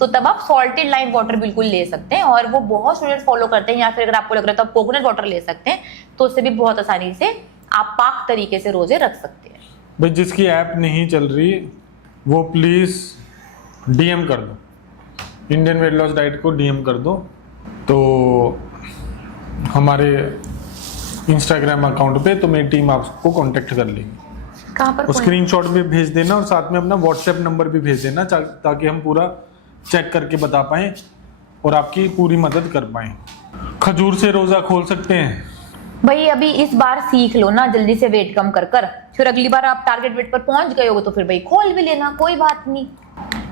तो तब आप सॉल्टेड लाइम वाटर बिल्कुल ले सकते हैं, और वो बहुत स्टूडेंट्स फॉलो करते हैं। या फिर अगर आपको लग रहा है तो आप कोकोनट वाटर ले सकते हैं, तो उससे भी बहुत आसानी से आप पाक तरीके से रोजे रख सकते हैं। भाई जिसकी ऐप नहीं चल रही वो प्लीज डीएम कर दो, इंडियन वेट लॉस डाइट को डीएम कर दो, तो हमारे इंस्टाग्राम अकाउंट पे तो मेरी टीम आपको कांटेक्ट कर लेगी। कहाँ पर? स्क्रीनशॉट भी भेज देना और साथ में अपना व्हाट्सएप नंबर भी भेज देना, ताकि हम पूरा चेक करके बता पाएं और आपकी पूरी मदद कर पाएं। खजूर से रोजा खोल सकते हैं? भाई अभी इस बार सीख लो ना जल्दी से वेट कम कर फिर अगली बार आप टारगेट वेट पर पहुंच गए हो तो फिर भाई खोल भी लेना, कोई बात नहीं।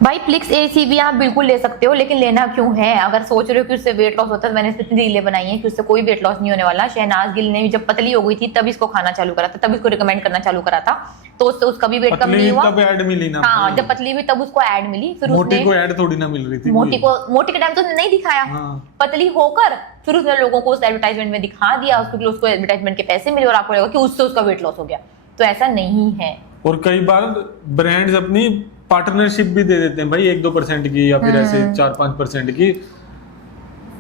भाई प्लिक्स एसी भी आप बिल्कुल ले सकते हो, लेकिन लेना क्यों है? अगर सोच रहे हो कि उससे वेट लॉस होता है, मैंने इतनी रीलें बनाई हैं कि उससे कोई वेट लॉस नहीं होने वाला। शहनाज गिल ने भी जब पतली हो गई थी तब इसको खाना चालू करा था, तब इसको रिकमेंड करना चालू करा था, तो उससे उसका भी वेट कम नहीं हुआ। तब ऐड मिली ना? हाँ, जब पतली हुई तब उसको ऐड मिली, फिर मोटी को ऐड थोड़ी ना मिल रही थी। मोटी के टाइम तो नहीं दिखाया। हाँ। पतली होकर फिर उसने लोगों को उस एडवर्टाइजमेंट में दिखा दिया, उसको एडवर्टाइजमेंट के पैसे मिले और आपको लगा कि उससे उसका वेट लॉस हो गया, तो ऐसा नहीं है। और कई बार ब्रांड्स अपनी पार्टनरशिप भी दे देते हैं भाई, 1-2% की या फिर ऐसे 4-5% की,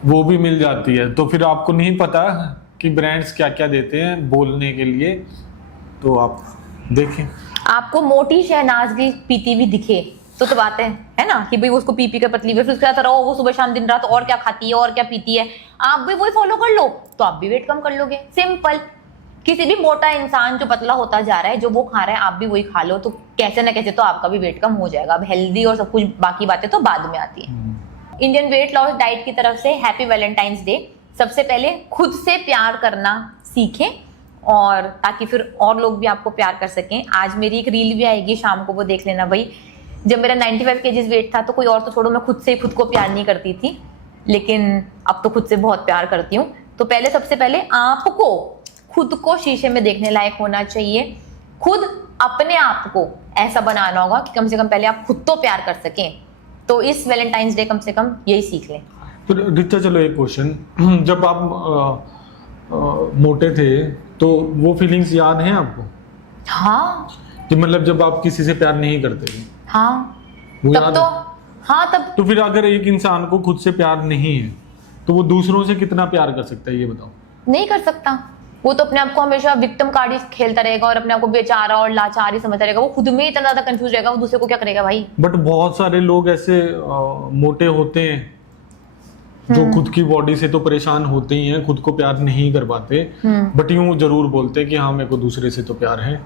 वो भी मिल जाती है। तो फिर आपको नहीं पता कि ब्रांड्स क्या क्या देते हैं बोलने के लिए, तो आप देखें। आपको मोटी शहनाज की पीती भी दिखे तो बात है ना कि भाई उसको पी कर पतली हुई, फिर उसके साथ रहो वो सुबह शाम दिन रात और क्या खाती है और क्या पीती है, आप भी वही फॉलो कर लो तो आप भी वेट कम कर लोगे। सिंपल। किसी भी मोटा इंसान जो पतला होता जा रहा है, जो वो खा रहा है आप भी वही खा लो, तो कैसे ना कैसे तो आपका भी वेट कम हो जाएगा। अब हेल्दी और सब कुछ बाकी बातें तो बाद में आती है। इंडियन वेट लॉस डाइट की तरफ से हैप्पी वैलेंटाइंस डे। सबसे पहले खुद से प्यार करना सीखें, और ताकि फिर और लोग भी आपको प्यार कर सकें। आज मेरी एक रील भी आएगी शाम को, वो देख लेना भाई। जब मेरा 95 kg वेट था तो कोई और तो छोड़ो, मैं खुद से ही खुद को प्यार नहीं करती थी, लेकिन अब तो खुद से बहुत प्यार करती हूँ। तो पहले सबसे पहले आपको खुद को शीशे में देखने लायक होना चाहिए, खुद अपने आप को ऐसा बनाना होगा कि कम से कम पहले आप खुद तो प्यार कर सकें। तो इस वैलेंटाइंस डे कम से कम यही सीख लें। तो रिचा, चलो एक क्वेश्चन, जब आप मोटे थे तो वो फीलिंग्स याद हैं आपको? हाँ, कि मतलब जब आप किसी से प्यार नहीं करते थे? हाँ, वो तब याद तो है? हाँ तब तो फिर अगर एक इंसान को खुद से प्यार नहीं है तो वो दूसरों से कितना प्यार कर सकता है, ये बताओ? नहीं कर सकता। वो तो अपने आप को हमेशा विक्टिम कार्ड ही खेलता रहेगा और अपने आप को बेचारा और लाचार ही समझता रहेगा। वो खुद में इतना ज्यादा कंफ्यूज रहेगा, वो दूसरे को क्या करेगा भाई। बट बहुत सारे लोग ऐसे मोटे होते हैं जो खुद की बॉडी से तो परेशान होते ही हैं, खुद को प्यार नहीं कर पाते, बट यूं जरूर बोलते हैं कि हाँ मेरे को दूसरे से तो प्यार है।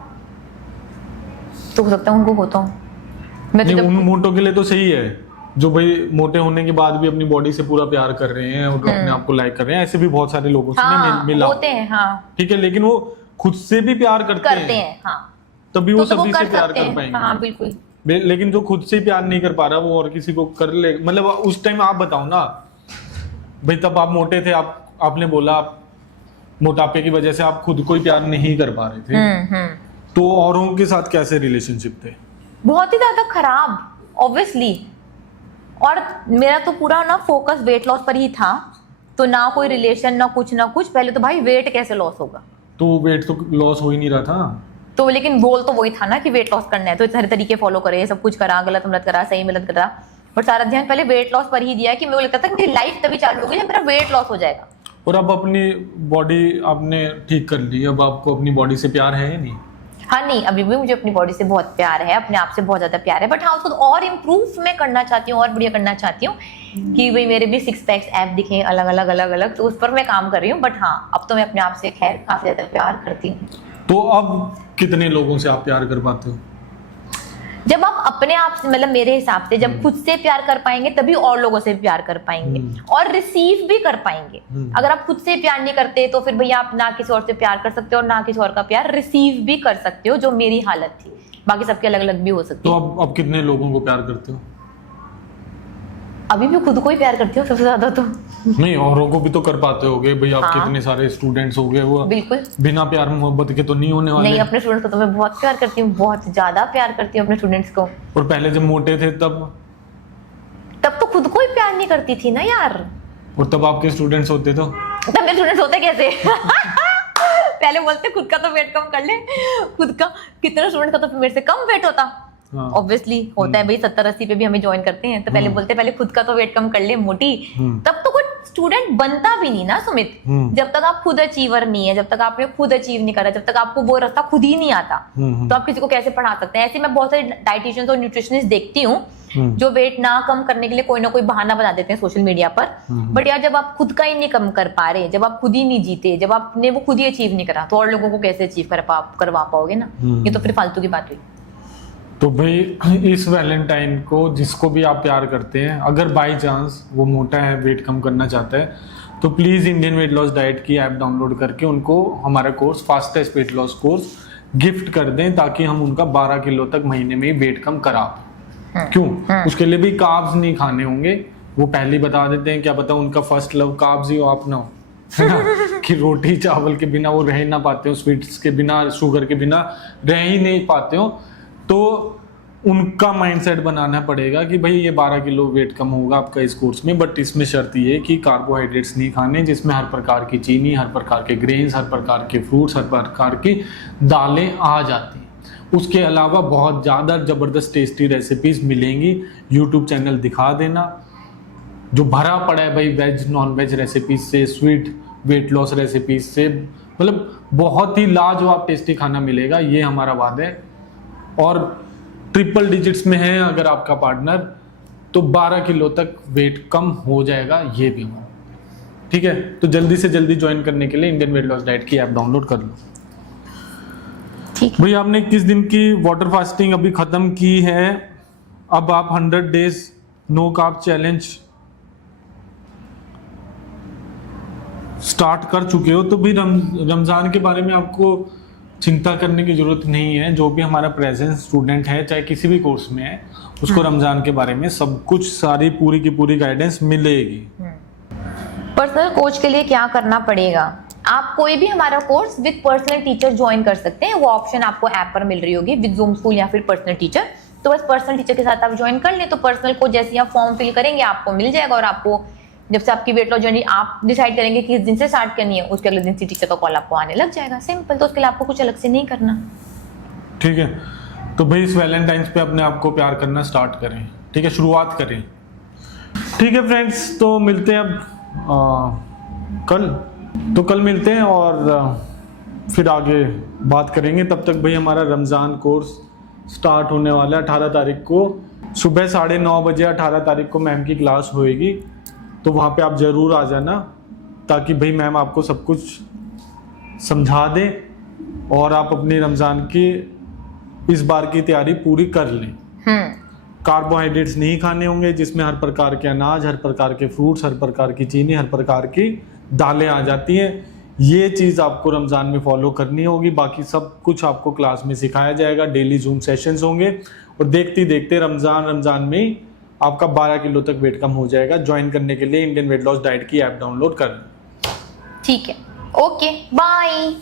तो हो सकता है उनको होता हूँ मैं तो। उन मोटों के लिए तो सही है जो भाई मोटे होने के बाद भी अपनी बॉडी से पूरा प्यार कर रहे हैं और अपने आप को लाइक कर रहे हैं, ऐसे भी बहुत सारे लोगों से मिला होते हैं। हाँ, ठीक है, लेकिन वो खुद से भी प्यार करते हैं। हाँ, तभी वो तो सभी से प्यार कर पाएंगे। हाँ, बिल्कुल। लेकिन जो खुद से ही प्यार नहीं कर पा रहा वो और किसी को कर ले, मतलब उस टाइम आप बताओ ना भाई, तब आप मोटे थे, आपने बोला आप मोटापे की वजह से आप खुद को ही प्यार नहीं कर पा रहे थे, तो औरों के साथ कैसे रिलेशनशिप थे? बहुत ही ज्यादा खराब, ऑब्वियसली। और मेरा तो पूरा ना फोकस वेट लॉस पर ही था, तो ना कोई रिलेशन ना कुछ। पहले तो भाई वेट कैसे लॉस होगा, तो वेट तो लॉस हो ही नहीं रहा था। तो लेकिन गोल तो वही था ना कि वेट लॉस करना है, तो सारे तरीके फॉलो करे, सब कुछ करा, गलत मलत करा, सही मलत करा, बट सारा ध्यान पहले वेट लॉस पर ही दिया कि मेरे को लगता था कि मेरी लाइफ तभी चालू होगी जब मेरा वेट लॉस हो जाएगा। और अब अपनी बॉडी आपने ठीक कर ली, अब आपको अपनी बॉडी से प्यार है या नहीं? हाँ नहीं, अभी भी मुझे अपनी बॉडी से बहुत प्यार है, अपने आप से बहुत ज्यादा प्यार है, बट हाँ उसको और इम्प्रूव मैं करना चाहती हूँ, और बढ़िया करना चाहती हूँ कि भाई मेरे भी 6 पैक्स ऐप दिखे अलग अलग, तो उस पर मैं काम कर रही हूँ। बट हाँ, अब तो मैं अपने आप से खैर काफी ज्यादा प्यार करती हूँ। तो अब कितने लोगों से आप प्यार कर पाते हो? जब आप अपने आप से, मतलब मेरे हिसाब से जब खुद से प्यार कर पाएंगे तभी और लोगों से प्यार कर पाएंगे और रिसीव भी कर पाएंगे। अगर आप खुद से प्यार नहीं करते तो फिर भैया आप ना किसी और से प्यार कर सकते हो और ना किसी और का प्यार रिसीव भी कर सकते हो, जो मेरी हालत थी। बाकी सबके अलग अलग भी हो सकती है। तो अब कितने लोगों को प्यार करते हो? अभी भी खुद को ही प्यार करती हूँ सबसे ज्यादा तो। नहीं, औरों को भी तो कर पाते होगे भाई, आप हाँ। कितने सारे स्टूडेंट्स हो गए, वो बिल्कुल बिना प्यार मोहब्बत के तो नहीं होने वाले। नहीं, अपने स्टूडेंट्स को तो मैं बहुत प्यार करती हूँ, बहुत ज्यादा प्यार करती हूँ अपने स्टूडेंट्स को। और पहले जब मोटे थे तब तो खुद को ही प्यार नहीं करती थी ना यार। और तब आपके स्टूडेंट्स होते तो तब मेरे स्टूडेंट्स होते कैसे? पहले बोलते खुद का तो वेट कम कर ले, खुद का कितने स्टूडेंट का तो मेरे से कम वेट होता। ऑब्वियसली होता है भाई, 70-80 पे भी हमें ज्वाइन करते हैं, तो पहले बोलते पहले खुद का तो वेट कम कर ले मोटी। तब तो कोई स्टूडेंट बनता भी नहीं ना सुमित, जब तक आप खुद अचीवर नहीं है, जब तक आपने खुद अचीव नहीं करा, जब तक आपको वो रास्ता खुद ही नहीं आता, तो आप किसी को कैसे पढ़ा सकते हैं? ऐसे मैं बहुत सारे डाइटिशियंस और न्यूट्रिशनिस्ट देखती हूँ जो वेट ना कम करने के लिए कोई ना कोई बहाना बना देते हैं सोशल मीडिया पर। बट यार, जब आप खुद का ही नहीं कम कर पा रहे, जब आप खुद ही नहीं जीते, जब आपने वो खुद ही अचीव नहीं करा, तो और लोगों को कैसे अचीव करवा पाओगे ना? ये तो फिर फालतू की बात हुई। तो भाई इस वैलेंटाइन को जिसको भी आप प्यार करते हैं, अगर बाई चांस वो मोटा है, वेट कम करना चाहता है, तो please Indian weight loss diet की ऐप डाउनलोड करके उनको हमारा course fastest weight loss course gift कर दें, ताकि हम उनका 12 किलो तक महीने में ही वेट कम करा पाएं। क्यों? उसके लिए भी कार्ब्स नहीं खाने होंगे, वो पहले ही बता देते हैं, क्या पता उनका फर्स्ट लव कार्ब्स ही हो, आप ना हो, है ना? कि रोटी चावल के बिना वो रह ना पाते हो, स्वीट्स के बिना, शुगर के बिना रह ही नहीं पाते हो। तो उनका माइंडसेट बनाना पड़ेगा कि भाई ये 12 किलो वेट कम होगा आपका इस कोर्स में, बट इसमें शर्त ये कि कार्बोहाइड्रेट्स नहीं खाने, जिसमें हर प्रकार की चीनी, हर प्रकार के ग्रेन्स, हर प्रकार के फ्रूट्स, हर प्रकार की दालें आ जाती हैं। उसके अलावा बहुत ज़्यादा ज़बरदस्त टेस्टी रेसिपीज़ मिलेंगी। यूट्यूब चैनल दिखा देना जो भरा पड़ा है भाई वेज नॉन वेज रेसिपीज से, स्वीट वेट लॉस रेसिपीज से, मतलब बहुत ही लाजवाब टेस्टी खाना मिलेगा, ये हमारा वादा है। और ट्रिपल डिजिट्स में है अगर आपका पार्टनर, तो 12 किलो तक वेट कम हो जाएगा, ये भी हमारा। ठीक है, तो जल्दी से जल्दी ज्वाइन करने के लिए इंडियन वेट लॉस डाइट की ऐप डाउनलोड कर लो। ठीक भाई आपने 21 दिन की वाटर फास्टिंग अभी खत्म की है, अब आप 100 days no carb challenge start कर चुके हो, तो भी रमजान के बारे में आपको चिंता करने की जरूरत नहीं है। जो भी हमारा प्रेजेंस स्टूडेंट है, चाहे किसी भी कोर्स में है, उसको रमजान के बारे में सब कुछ, सारी पूरी की पूरी गाइडेंस मिलेगी। पर्सनल कोच के लिए क्या करना पड़ेगा? आप कोई भी हमारा course with personal teacher join कर सकते हैं, वो ऑप्शन आपको ऐप पर मिल रही होगी, विद ज़ूम स्कूल या फिर पर्सनल टीचर। तो बस पर्सनल टीचर के साथ आप ज्वाइन कर लें, तो पर्सनल कोच जैसे आप फॉर्म फिल करेंगे आपको मिल जाएगा, और आपको जब से आपकी वेट लॉस जर्नी आप डिसाइड करेंगे कि किस दिन से स्टार्ट करनी है, उसके अगले दिन से टीचर का कॉल आपको आने लग जाएगा। सिंपल। तो उसके लिए आपको कुछ अलग से नहीं करना। ठीक है, तो भाई इस वैलेंटाइंस पे अपने आप को प्यार करना स्टार्ट करें। ठीक है, शुरुआत करें। ठीक है फ्रेंड्स, तो मिलते हैं अब कल मिलते हैं और फिर आगे बात करेंगे। तब तक भाई हमारा रमज़ान कोर्स स्टार्ट होने वाला है 18 तारीख को सुबह 9:30 बजे। 18 तारीख को मैम की क्लास होएगी, तो वहाँ पे आप ज़रूर आ जाना, ताकि भाई मैम आपको सब कुछ समझा दे और आप अपनी रमज़ान की इस बार की तैयारी पूरी कर लें। कार्बोहाइड्रेट्स नहीं खाने होंगे, जिसमें हर प्रकार के अनाज, हर प्रकार के फ्रूट्स, हर प्रकार की चीनी, हर प्रकार की दालें आ जाती हैं। ये चीज़ आपको रमज़ान में फॉलो करनी होगी। बाकी सब कुछ आपको क्लास में सिखाया जाएगा, डेली जूम सेशंस होंगे, और देखते देखते रमज़ान में आपका 12 किलो तक वेट कम हो जाएगा। ज्वाइन करने के लिए इंडियन वेट लॉस डाइट की ऐप डाउनलोड कर लें। ठीक है, ओके, बाय।